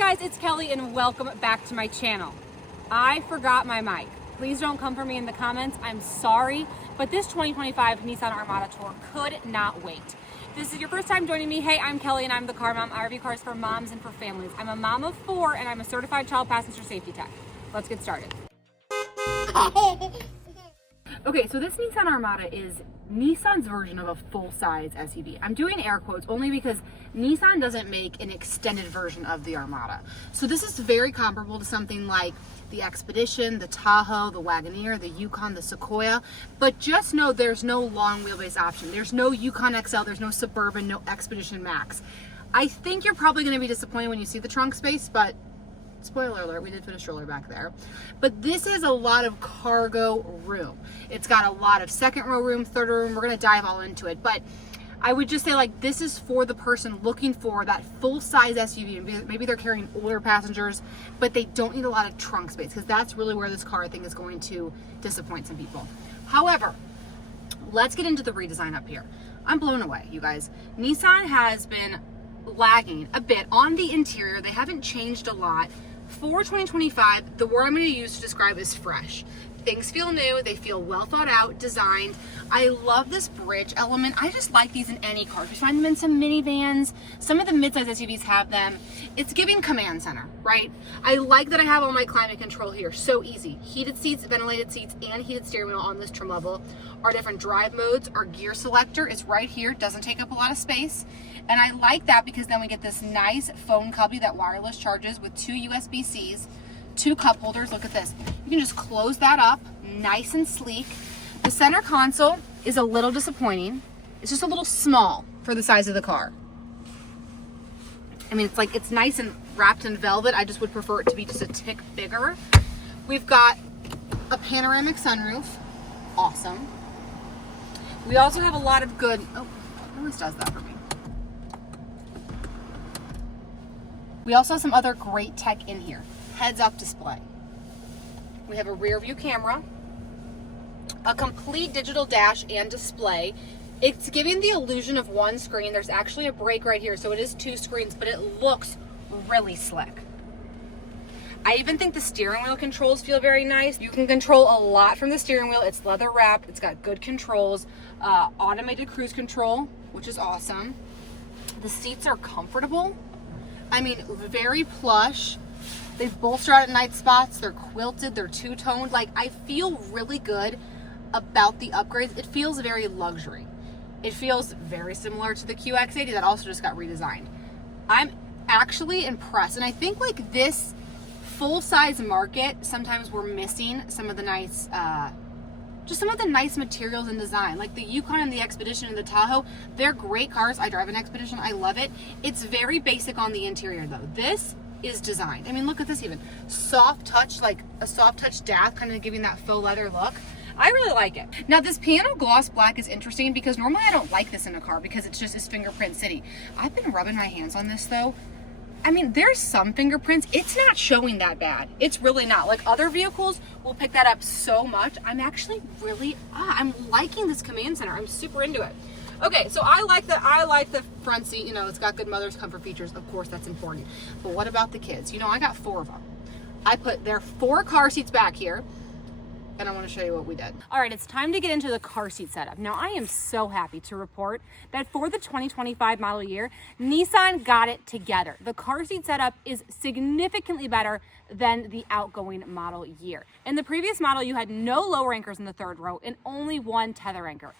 guys, it's Kelly and welcome back to my channel. I forgot my mic. Please don't come for me in the comments. I'm sorry, but this 2025 Nissan Armada tour could not wait. If this is your first time joining me, hey, I'm Kelly and I'm the car mom. I review cars for moms and for families. I'm a mom of 4 and I'm a certified child passenger safety tech. Let's get started. Okay, so this Nissan Armada is Nissan's version of a full-size SUV. I'm doing air quotes only because Nissan doesn't make an extended version of the Armada. So this is very comparable to something like the Expedition, the Tahoe, the Wagoneer, the Yukon, the Sequoia, but just know there's no long wheelbase option. There's no Yukon XL, there's no Suburban, no Expedition Max. I think you're probably going to be disappointed when you see the trunk space, but spoiler alert, we did put a stroller back there. But this is a lot of cargo room. It's got a lot of second row room, third row room. We're going to dive all into it. But I would just say, like, this is for the person looking for that full-size SUV. Maybe they're carrying older passengers, but they don't need a lot of trunk space, because that's really where this car, I think, is going to disappoint some people. However, let's get into the redesign up here. I'm blown away, you guys. Nissan has been lagging a bit on the interior. They haven't changed a lot. For 2025, the word I'm going to use to describe is fresh. Things feel new, they feel well thought out, designed. I love this bridge element. I just like these in any car. You find them in some minivans, some of the midsize SUVs have them. It's giving command center, right? I like that I have all my climate control here, so easy. Heated seats, ventilated seats, and heated steering wheel on this trim level. Our different drive modes, our gear selector is right here, doesn't take up a lot of space. And I like that because then we get this nice phone cubby that wireless charges with 2 USB-Cs, 2 cup holders. Look at this. You can just close that up, nice and sleek. The center console is a little disappointing. It's just a little small for the size of the car. I mean, it's nice and wrapped in velvet. I just would prefer it to be just a tick bigger. We've got a panoramic sunroof. Awesome. We also have a lot of good, oh, it always does that for me. We also have some other great tech in here. Heads-up display. We have a rear view camera, a complete digital dash and display. It's giving the illusion of one screen. There's actually a brake right here, so it is 2 screens, but it looks really slick. I even think the steering wheel controls feel very nice. You can control a lot from the steering wheel. It's leather wrapped. It's got good controls, automated cruise control, which is awesome. The seats are comfortable. I mean, very plush. They bolster out at night spots. They're quilted. They're two-toned. Like, I feel really good about the upgrades. It feels very luxury. It feels very similar to the QX80 that also just got redesigned. I'm actually impressed. And I think, like, this full-size market, sometimes we're missing some of the nice, just some of the nice materials and design. Like the Yukon and the Expedition and the Tahoe, they're great cars. I drive an Expedition. I love it. It's very basic on the interior, though. This is designed. I mean, look at this even. Soft touch, like a soft touch dash, kind of giving that faux leather look. I really like it. Now, this piano gloss black is interesting because normally I don't like this in a car because it's fingerprint city. I've been rubbing my hands on this, though. I mean, there's some fingerprints. It's not showing that bad. It's really not. Like, other vehicles will pick that up so much. I'm actually really, I'm liking this command center. I'm super into it. Okay, so I like the front seat. You know, it's got good mother's comfort features. Of course, that's important. But what about the kids? You know, I got 4 of them. I put their 4 car seats back here. And I want to show you what we did. All right, it's time to get into the car seat setup. Now, I am so happy to report that for the 2025 model year, Nissan got it together. The car seat setup is significantly better than the outgoing model year. In the previous model, you had no lower anchors in the 3rd row and only 1 tether anchor.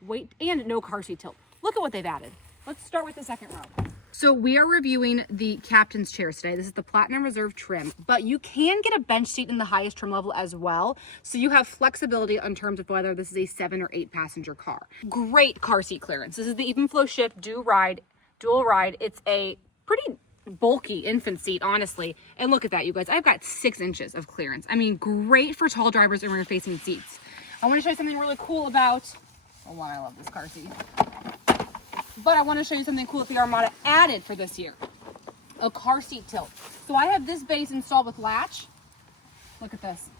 Wait, and no car seat tilt. Look at what they've added. Let's start with the 2nd row. So we are reviewing the captain's chairs today. This is the Platinum Reserve trim, but you can get a bench seat in the highest trim level as well. So you have flexibility in terms of whether this is a 7 or 8 passenger car. Great car seat clearance. This is the Even Flow Shift dual ride. It's a pretty bulky infant seat, honestly. And look at that, you guys. I've got 6 inches of clearance. I mean, great for tall drivers and rear facing seats. I want to show you something really cool about, oh wow, I love this car seat. But I want to show you something cool that the Armada added for this year. A car seat tilt. So I have this base installed with latch. Look at this.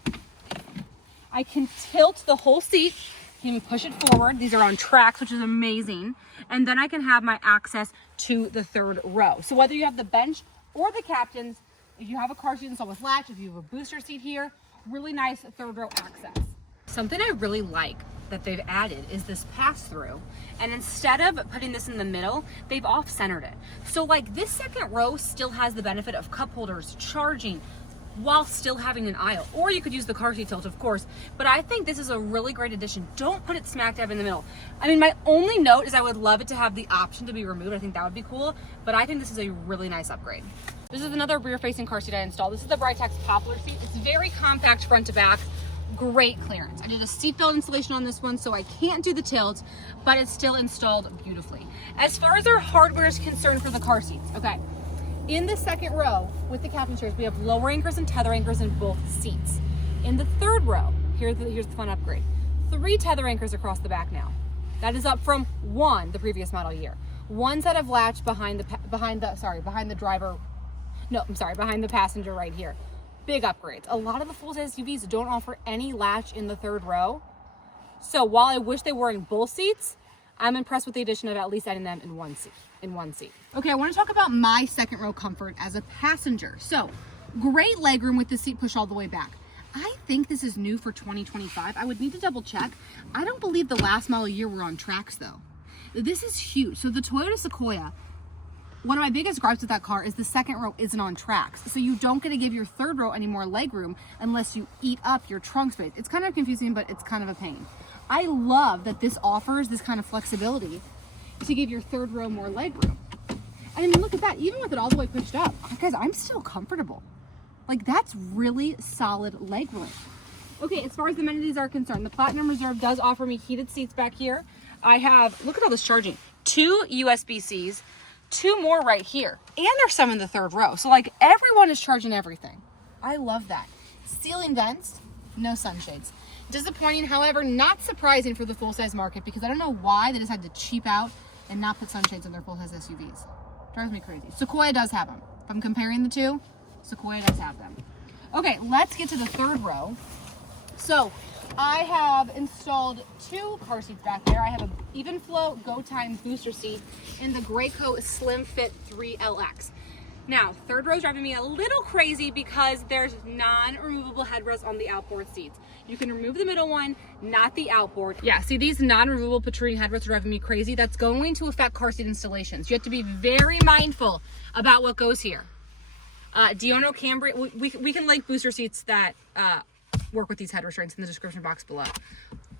I can tilt the whole seat. You can push it forward. These are on tracks, which is amazing. And then I can have my access to the 3rd row. So whether you have the bench or the captains. If you have a car seat installed with latch, if you have a booster seat here, really nice third row access. Something I really like that they've added is this pass-through, and instead of putting this in the middle, they've off-centered it. So like this second row still has the benefit of cup holders, charging, while still having an aisle. Or you could use the car seat tilt, of course, but I think this is a really great addition. Don't put it smack dab in the middle. I mean, my only note is I would love it to have the option to be removed. I think that would be cool, but I think this is a really nice upgrade. This is another rear-facing car seat I installed. This is the Britex Poplar seat. It's very compact front to back. Great clearance. I did a seatbelt installation on this one, so I can't do the tilt, but it's still installed beautifully. As far as our hardware is concerned for the car seats, okay, in the second row with the captain chairs, we have lower anchors and tether anchors in both seats. In the third row, here's the fun upgrade. 3 tether anchors across the back now. That is up from 1 the previous model year. 1 set of latch behind the passenger right here. Big upgrades. A lot of the full-size SUVs don't offer any latch in the third row. So while I wish they were in both seats, I'm impressed with the addition of at least adding them in one seat. Okay, I want to talk about my second row comfort as a passenger. So great legroom with the seat push all the way back. I think this is new for 2025. I would need to double check. I don't believe the last model year were on tracks though. This is huge. So the Toyota Sequoia, one of my biggest gripes with that car is the second row isn't on tracks. So you don't get to give your third row any more legroom unless you eat up your trunk space. It's kind of confusing, but it's kind of a pain. I love that this offers this kind of flexibility to give your third row more legroom. And I mean, look at that, even with it all the way pushed up, guys, I'm still comfortable. Like, that's really solid legroom. Okay, as far as the amenities are concerned, the Platinum Reserve does offer me heated seats back here. I have, look at all this charging, 2 USB-Cs, 2 more right here, and there's some in the third row. So like everyone is charging everything. I love that. Ceiling vents, no sunshades. Disappointing, however, not surprising for the full-size market, because I don't know why they just had to cheap out and not put sunshades in their full-size SUVs. Drives me crazy. Sequoia does have them. If I'm comparing the two, Sequoia does have them. Okay, let's get to the third row. So I have installed 2 car seats back there. I have an Even Flow Go Time booster seat in the Graco Slim Fit 3LX. Now, third row is driving me a little crazy because there's non-removable headrests on the outboard seats. You can remove the middle one, not the outboard. Yeah, see, these non-removable protruding headrests are driving me crazy. That's going to affect car seat installations. You have to be very mindful about what goes here. Diono Cambria, we can link booster seats that work with these head restraints in the description box below.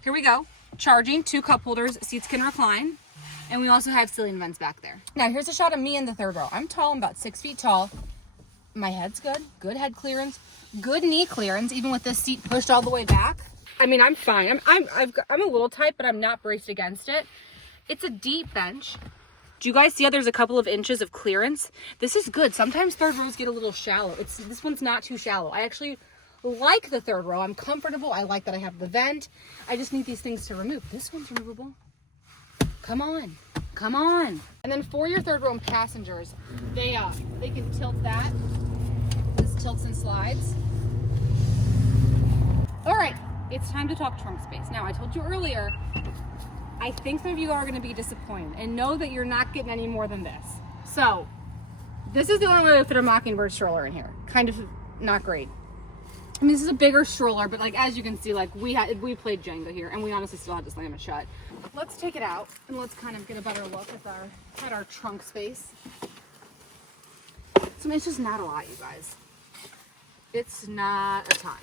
Here we go. Charging, 2 cup holders, seats can recline. And we also have ceiling vents back there. Now here's a shot of me in the third row. I'm tall, I'm about 6 feet tall. My head's good head clearance, good knee clearance, even with this seat pushed all the way back. I mean, I'm fine. I'm a little tight, but I'm not braced against it. It's a deep bench. Do you guys see how there's a couple of inches of clearance? This is good. Sometimes third rows get a little shallow. This one's not too shallow. I actually like the third row. I'm comfortable. I like that I have the vent. I just need these things to remove. This one's removable. Come on, come on. And then for your third row passengers, they can tilt that. This tilts and slides. All right, it's time to talk trunk space. Now, I told you earlier, I think some of you are gonna be disappointed and know that you're not getting any more than this. So, this is the only way to fit a Mockingbird stroller in here. Kind of not great. I mean, this is a bigger stroller, but like, as you can see, like we played Jenga here, and we honestly still had to slam it shut. Let's take it out and let's kind of get a better look at our trunk space. So I mean, it's just not a lot, you guys. It's not a ton.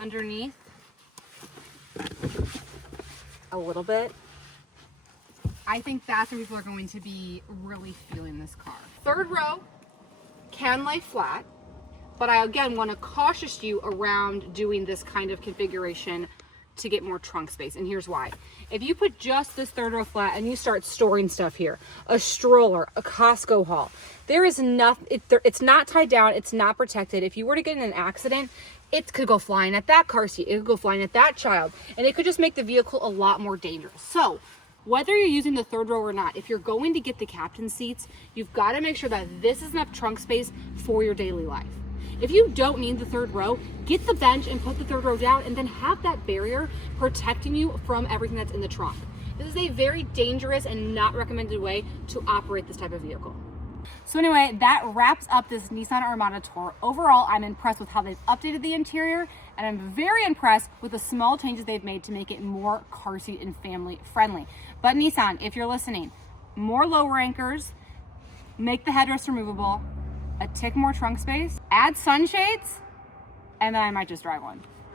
Underneath, a little bit. I think that's where people are going to be really feeling this car. Third row can lay flat. But I, again, want to caution you around doing this kind of configuration to get more trunk space. And here's why. If you put just this third row flat and you start storing stuff here, a stroller, a Costco haul, there is nothing, it's not tied down, it's not protected. If you were to get in an accident, it could go flying at that car seat, it could go flying at that child, and it could just make the vehicle a lot more dangerous. So, whether you're using the third row or not, if you're going to get the captain seats, you've got to make sure that this is enough trunk space for your daily life. If you don't need the third row, get the bench and put the third row down, and then have that barrier protecting you from everything that's in the trunk. This is a very dangerous and not recommended way to operate this type of vehicle. So anyway, that wraps up this Nissan Armada tour. Overall, I'm impressed with how they've updated the interior, and I'm very impressed with the small changes they've made to make it more car seat and family friendly. But Nissan, if you're listening, more lower anchors, make the headrest removable, a tick more trunk space, add sunshades, and then I might just drive one.